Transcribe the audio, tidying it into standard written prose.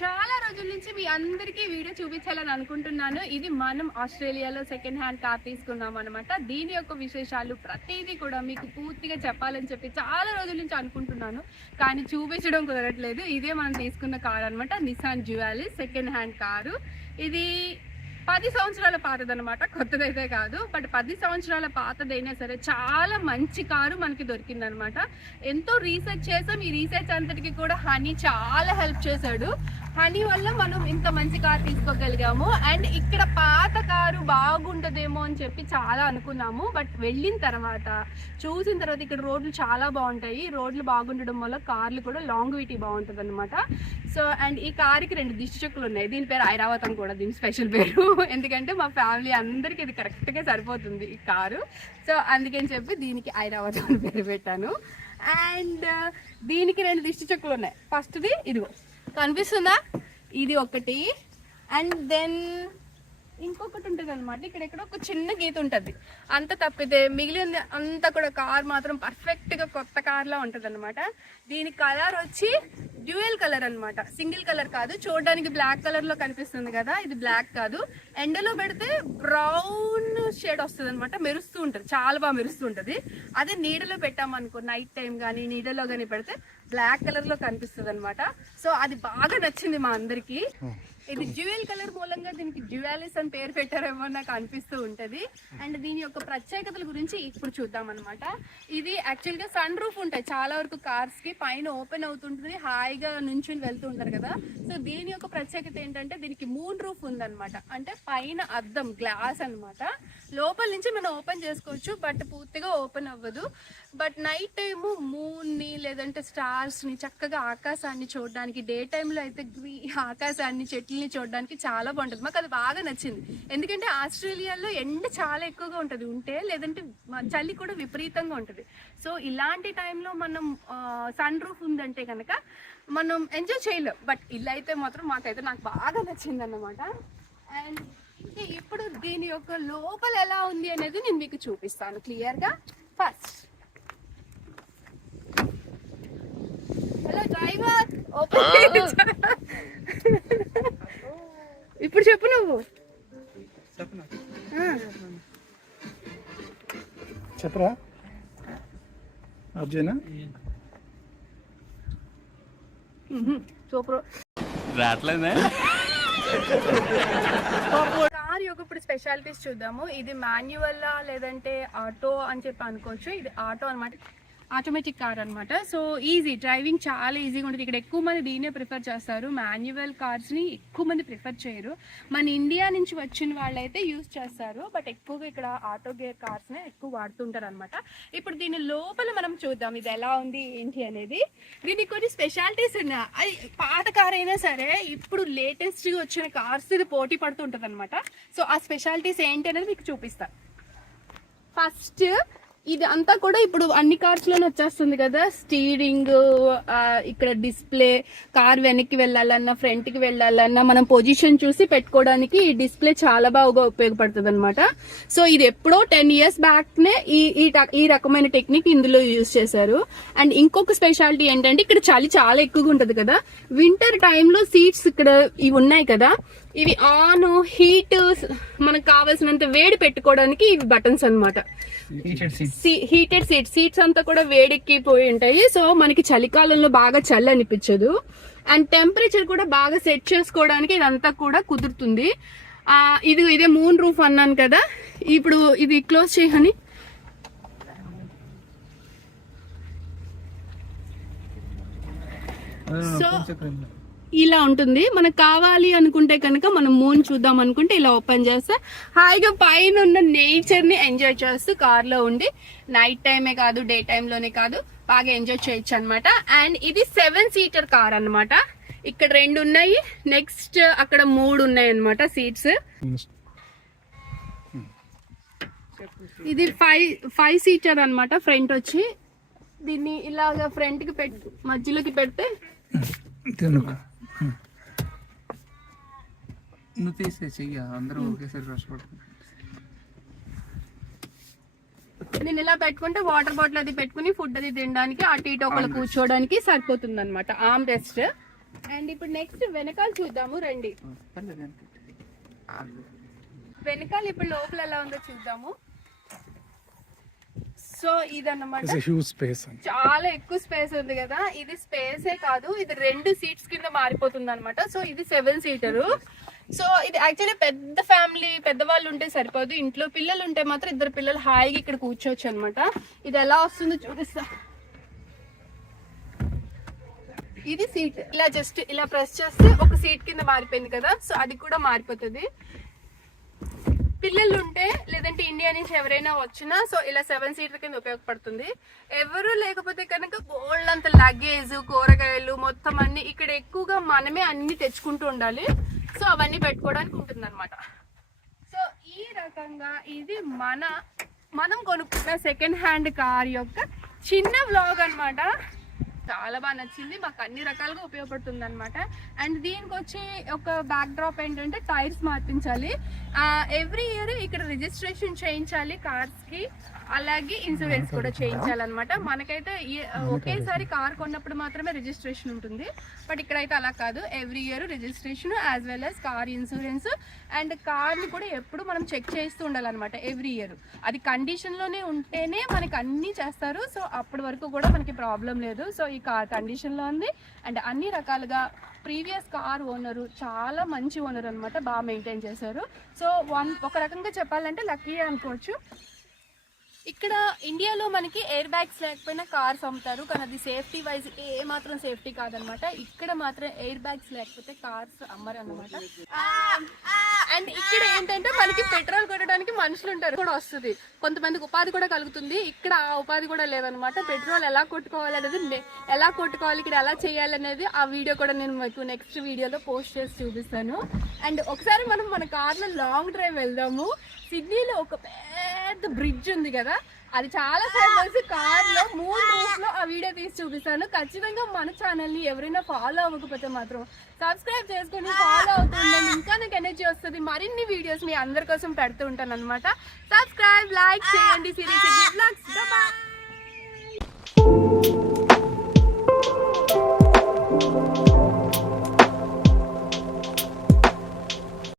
చాలా రోజుల నుంచి మీ అందరికీ వీడియో చూపించాలని అనుకుంటున్నాను. ఇది మనం ఆస్ట్రేలియాలో సెకండ్ హ్యాండ్ కార్ తీసుకున్నాం అనమాట. దీని యొక్క విశేషాలు ప్రతిదీ కూడా మీకు పూర్తిగా చెప్పాలని చెప్పి చాలా రోజుల నుంచి అనుకుంటున్నాను, కానీ చూపించడం కుదరట్లేదు. ఇదే మనం తీసుకున్న కార్ అనమాట, నిసాన్ డ్యూయాలిస్ సెకండ్ హ్యాండ్ కారు. ఇది 10 సంవత్సరాల పాతదనమాట, కొత్తదైతే కాదు. బట్ 10 సంవత్సరాల పాతదైనా సరే చాలా మంచి కారు మనకి దొరికిందనమాట. ఎంతో రీసెర్చ్ చేసాం. ఈ రీసెర్చ్ అంతటికి కూడా హనీ చాలా హెల్ప్ చేశాడు. హనీ వల్ల మనం ఇంత మంచి కారు తీసుకోగలిగాము. అండ్ ఇక్కడ పాత కారు బాగుంటుందేమో అని చెప్పి చాలా అనుకున్నాము. బట్ వెళ్ళిన తర్వాత చూసిన తర్వాత ఇక్కడ రోడ్లు చాలా బాగుంటాయి. రోడ్లు బాగుండడం వల్ల కార్లు కూడా లాంగివిటీ బాగుంటుంది అనమాట. సో అండ్ ఈ కారుకి 2 దిష్టి చుక్కలు ఉన్నాయి. దీని పేరు ఐరావతం కూడా, దీని స్పెషల్ పేరు. ఎందుకంటే మా ఫ్యామిలీ అందరికి ఇది కరెక్ట్గా సరిపోతుంది ఈ కారు. సో అందుకని చెప్పి దీనికి ఐరావతం అని పేరు పెట్టాను. అండ్ దీనికి 2 దిష్టి చుక్కలు ఉన్నాయి. ఫస్ట్ది ఇదిగో కనిపిస్తుందా, ఇది ఒకటి. అండ్ దెన్ ఇంకొకటి ఉంటుంది అనమాట, ఇక్కడ ఒక చిన్న గీత ఉంటుంది. అంత తప్పితే మిగిలింది అంతా కూడా కార్ మాత్రం పర్ఫెక్ట్గా కొత్త కార్లా ఉంటుంది అనమాట. దీని కలర్ వచ్చి డ్యూయల్ కలర్ అనమాట, సింగిల్ కలర్ కాదు. చూడడానికి బ్లాక్ కలర్లో కనిపిస్తుంది కదా, ఇది బ్లాక్ కాదు. ఎండలో పెడితే బ్రౌన్ షేడ్ వస్తుంది అనమాట, మెరుస్తూ ఉంటుంది, చాలా బాగా మెరుస్తూ ఉంటుంది. అదే నీడలో పెట్టామనుకో, నైట్ టైం కానీ నీడలో కానీ పెడితే బ్లాక్ కలర్లో కనిపిస్తుంది అనమాట. సో అది బాగా నచ్చింది మా అందరికి. ఇది డ్యూయల్ కలర్ మూలంగా దీనికి డ్యూయాలిస్ అని పేరు పెట్టారేమో నాకు అనిపిస్తూ ఉంటుంది. అండ్ దీని యొక్క ప్రత్యేకతల గురించి ఇప్పుడు చూద్దాం అనమాట. ఇది యాక్చువల్గా సన్ రూఫ్ ఉంటాయి చాలా వరకు కార్స్ కి, పైన ఓపెన్ అవుతుంటుంది, హాయిగా నుంచి వెళ్తూ ఉంటారు కదా. సో దీని యొక్క ప్రత్యేకత ఏంటంటే దీనికి మూన్ రూఫ్ ఉందన్నమాట. అంటే పైన అద్దం గ్లాస్ అనమాట, లోపల నుంచి మనం ఓపెన్ చేసుకోవచ్చు, బట్ పూర్తిగా ఓపెన్ అవ్వదు. బట్ నైట్ టైము మూన్ ని లేదంటే స్టార్స్ ని, చక్కగా ఆకాశాన్ని చూడడానికి, డే టైంలో అయితే ఆకాశాన్ని చెట్లని చూడడానికి చాలా బాగుంటుంది. మాకు అది బాగా నచ్చింది. ఎందుకంటే ఆస్ట్రేలియాలో ఎండ చాలా ఎక్కువగా ఉంటుంది లేదంటే చలి కూడా విపరీతంగా ఉంటుంది. సో ఇలాంటి టైంలో మనం సన్ రూఫ్ ఉందంటే కనుక మనం ఎంజాయ్ చేయలేం. బట్ ఇల్లు అయితే మాత్రం నాకు బాగా నచ్చింది అన్నమాట. అండ్ ఇప్పుడు దీని యొక్క లోపల ఎలా ఉంది అనేది నేను మీకు చూపిస్తాను క్లియర్గా. ఫస్ట్ హలో డ్రైవర్, ఇప్పుడు చెప్పు నువ్వు చెప్పరా అర్జునా. సూపర్. కార్ యొక్క ఇప్పుడు స్పెషాలిటీస్ చూద్దాము. ఇది మాన్యువల్ లేదంటే ఆటో అని చెప్పి అనుకోవచ్చు. ఇది ఆటో అనమాట, ఆటోమేటిక్ కార్ అనమాట. సో ఈజీ డ్రైవింగ్, చాలా ఈజీగా ఉంటుంది. ఇక్కడ ఎక్కువ మంది దీన్నే ప్రిఫర్ చేస్తారు, మాన్యువల్ కార్స్ని ఎక్కువ మంది ప్రిఫర్ చేయరు. మన ఇండియా నుంచి వచ్చిన వాళ్ళైతే యూజ్ చేస్తారు, బట్ ఎక్కువగా ఇక్కడ ఆటో గేర్ కార్స్నే ఎక్కువ వాడుతుంటారు అనమాట. ఇప్పుడు దీని లోపల మనం చూద్దాం ఇది ఎలా ఉంది ఏంటి అనేది. దీనికి కొన్ని స్పెషాలిటీస్ ఉన్నాయి. అది పాత కార్ అయినా సరే ఇప్పుడు లేటెస్ట్గా వచ్చిన కార్స్ ఇది పోటీ పడుతుంటుంది అనమాట. సో ఆ స్పెషాలిటీస్ ఏంటి అనేది మీకు చూపిస్తాను. ఫస్ట్ ఇది అంతా కూడా ఇప్పుడు అన్ని కార్స్ లోనే వచ్చేస్తుంది కదా, స్టీరింగ్, ఇక్కడ డిస్ప్లే, కార్ వెనక్కి వెళ్ళాలన్నా ఫ్రంట్ కి వెళ్ళాలన్నా మనం పొజిషన్ చూసి పెట్టుకోవడానికి ఈ డిస్ప్లే చాలా బాగా ఉపయోగపడుతుంది అనమాట. సో ఇది ఎప్పుడో 10 years బ్యాక్ నే ఈ రకమైన టెక్నిక్ ఇందులో యూజ్ చేశారు. అండ్ ఇంకొక స్పెషాలిటీ ఏంటంటే ఇక్కడ చలి చాలా ఎక్కువగా ఉంటది కదా, వింటర్ టైంలో సీట్స్ ఇక్కడ ఇవి ఉన్నాయి కదా, ఇవి ఆన్ హీట్ మనకు కావాల్సినంత వేడి పెట్టుకోవడానికి ఇవి బటన్స్ అనమాట. హీటెడ్ సీట్స్ అంతా కూడా వేడెక్కిపోయి ఉంటాయి. సో మనకి చలికాలంలో బాగా చలి అనిపించదు. అండ్ టెంపరేచర్ కూడా బాగా సెట్ చేసుకోవడానికి ఇదంతా కూడా కుదురుతుంది. ఇదే మూన్ రూఫ్ అన్నాను కదా, ఇప్పుడు ఇది క్లోజ్ చేయని. సో ఇలా ఉంటుంది. మనకు కావాలి అనుకుంటే కనుక మనం మూన్ చూద్దాం అనుకుంటే ఇలా ఓపెన్ చేస్తే హాయిగా పైన ఉన్న నేచర్ ని ఎంజాయ్ చేస్తూ కార్ లో ఉండి నైట్ టైమే కాదు డే టైంలోనే కాదు బాగా ఎంజాయ్ చేయొచ్చు అనమాట. అండ్ ఇది 7 seater కార్ అనమాట. ఇక్కడ 2 ఉన్నాయి, నెక్స్ట్ అక్కడ 3 ఉన్నాయి అనమాట సీట్స్. ఇది 5 seater అనమాట. ఫ్రంట్ వచ్చి దీన్ని ఇలాగా ఫ్రంట్ కి మధ్యలోకి పెడితే నువ్వు తీసే చెయ్యి, అందరూ ఒకేసారి కష్టపడుతుంది. నేను ఇలా పెట్టుకుంటే వాటర్ బాటిల్ అది పెట్టుకుని ఫుడ్ అది తినడానికి, అటు ఇటు ఒకళ్ళు కూర్చోడానికి సరిపోతుంది అనమాట. ఆర్మ్ రెస్ట్ అండ్ ఇప్పుడు నెక్స్ట్ వెనకాల చూద్దాము రండి. వెనకాల ఇప్పుడు లోపల ఎలా ఉందో చూద్దాము. సో ఇదన్నమాట చాలా ఎక్కువ స్పేస్ ఉంది కదా. ఇది స్పేసే కాదు, ఇది 2 సీట్స్ కింద మారిపోతుంది అనమాట. సో ఇది 7 సీటరు. సో ఇది యాక్చువల్లీ పెద్ద ఫ్యామిలీ, పెద్దవాళ్ళు ఉంటే సరిపోదు. ఇంట్లో పిల్లలు ఉంటే మాత్రం 2 పిల్లలు హాయిగా ఇక్కడ కూర్చోవచ్చు అనమాట. ఇది ఎలా వస్తుందో చూపిస్తా. ఇది సీట్ ఇలా జస్ట్ ఇలా ప్రెస్ చేస్తే ఒక సీట్ కింద మారిపోయింది కదా. సో అది కూడా మారిపోతుంది. పిల్లలు ఉంటే లేదంటే ఇండియా నుంచి ఎవరైనా వచ్చినా సో ఇలా 7 సీట్ల కింద ఉపయోగపడుతుంది. ఎవరు లేకపోతే కనుక గోల్డ్ అంత లగేజ్, కూరగాయలు మొత్తం అన్ని ఇక్కడ ఎక్కువగా మనమే అన్ని తెచ్చుకుంటూ ఉండాలి. సో అవన్నీ పెట్టుకోవడానికి ఉంటుంది అనమాట. సో ఈ రకంగా ఇది మనం కొనుక్కున్న సెకండ్ హ్యాండ్ కార్ యొక్క చిన్న వ్లాగ్ అన్నమాట. చాలా బాగా నచ్చింది, మాకు అన్ని రకాలుగా ఉపయోగపడుతుంది అనమాట. అండ్ దీనికి వచ్చి ఒక బ్యాక్ డ్రాప్ ఏంటంటే టైర్స్ మార్పించాలి. ఎవ్రీ ఇయర్ ఇక్కడ రిజిస్ట్రేషన్ చేయించాలి కార్స్ కి, అలాగే ఇన్సూరెన్స్ కూడా చేయించాలన్నమాట. మనకైతే ఒకేసారి కార్ కొన్నప్పుడు మాత్రమే రిజిస్ట్రేషన్ ఉంటుంది, బట్ ఇక్కడైతే అలా కాదు. Every year registration as well as car insurance. And కార్ని కూడా ఎప్పుడు మనం చెక్ చేస్తూ ఉండాలన్నమాట ఎవ్రీ ఇయర్. అది కండిషన్లోనే ఉంటేనే మనకి అన్నీ చేస్తారు. సో అప్పటి వరకు కూడా మనకి ప్రాబ్లం లేదు. సో ఈ కార్ కండిషన్లో ఉంది. అండ్ అన్ని రకాలుగా ప్రీవియస్ కార్ ఓనరు చాలా మంచి ఓనర్ అనమాట, బాగా మెయింటైన్ చేశారు. సో ఒక రకంగా చెప్పాలంటే లక్కీ అనుకోవచ్చు. ఇక్కడ ఇండియాలో మనకి ఎయిర్ బ్యాగ్స్ లేకపోయినా కార్స్ అమ్ముతారు, కానీ అది సేఫ్టీ వైజ్ ఏ మాత్రం సేఫ్టీ కాదనమాట. ఇక్కడ మాత్రం ఎయిర్ బ్యాగ్స్ లేకపోతే కార్స్ అమ్మరు అనమాట. అండ్ ఇక్కడ ఏంటంటే మనకి పెట్రోల్ కొట్టడానికి మనుషులు ఉంటారు కూడా వస్తుంది, కొంతమందికి ఉపాధి కూడా కలుగుతుంది. ఇక్కడ ఆ ఉపాధి కూడా లేదనమాట. పెట్రోల్ ఎలా కొట్టుకోవాలి అనేది, ఎలా కొట్టుకోవాలి, ఇక్కడ ఎలా చేయాలి అనేది ఆ వీడియో కూడా నేను మీకు నెక్స్ట్ వీడియోలో పోస్ట్ చేసి చూపిస్తాను. అండ్ ఒకసారి మనం మన కార్లో లాంగ్ డ్రైవ్ వెళ్దాము. సిడ్నీలో ఒక పెద్ద బ్రిడ్జ్ ఉంది కదా, అది చాలా ఫేమస్. కార్లో 3 రూట్స్లో ఆ వీడియో తీసి చూపిస్తాను. ఖచ్చితంగా మన ఛానల్ని ఎవరైనా ఫాలో అవ్వకపోతే మాత్రం సబ్స్క్రైబ్ చేసుకొని ఫాలో అవుతుండండి. ఇంకా నాకు ఎనర్జీ వస్తుంది, మరిన్ని వీడియోస్ మీ అందరి కోసం పెడుతూ ఉంటాను అనమాట. సబ్స్క్రైబ్, లైక్ చేయండి. సిరీస్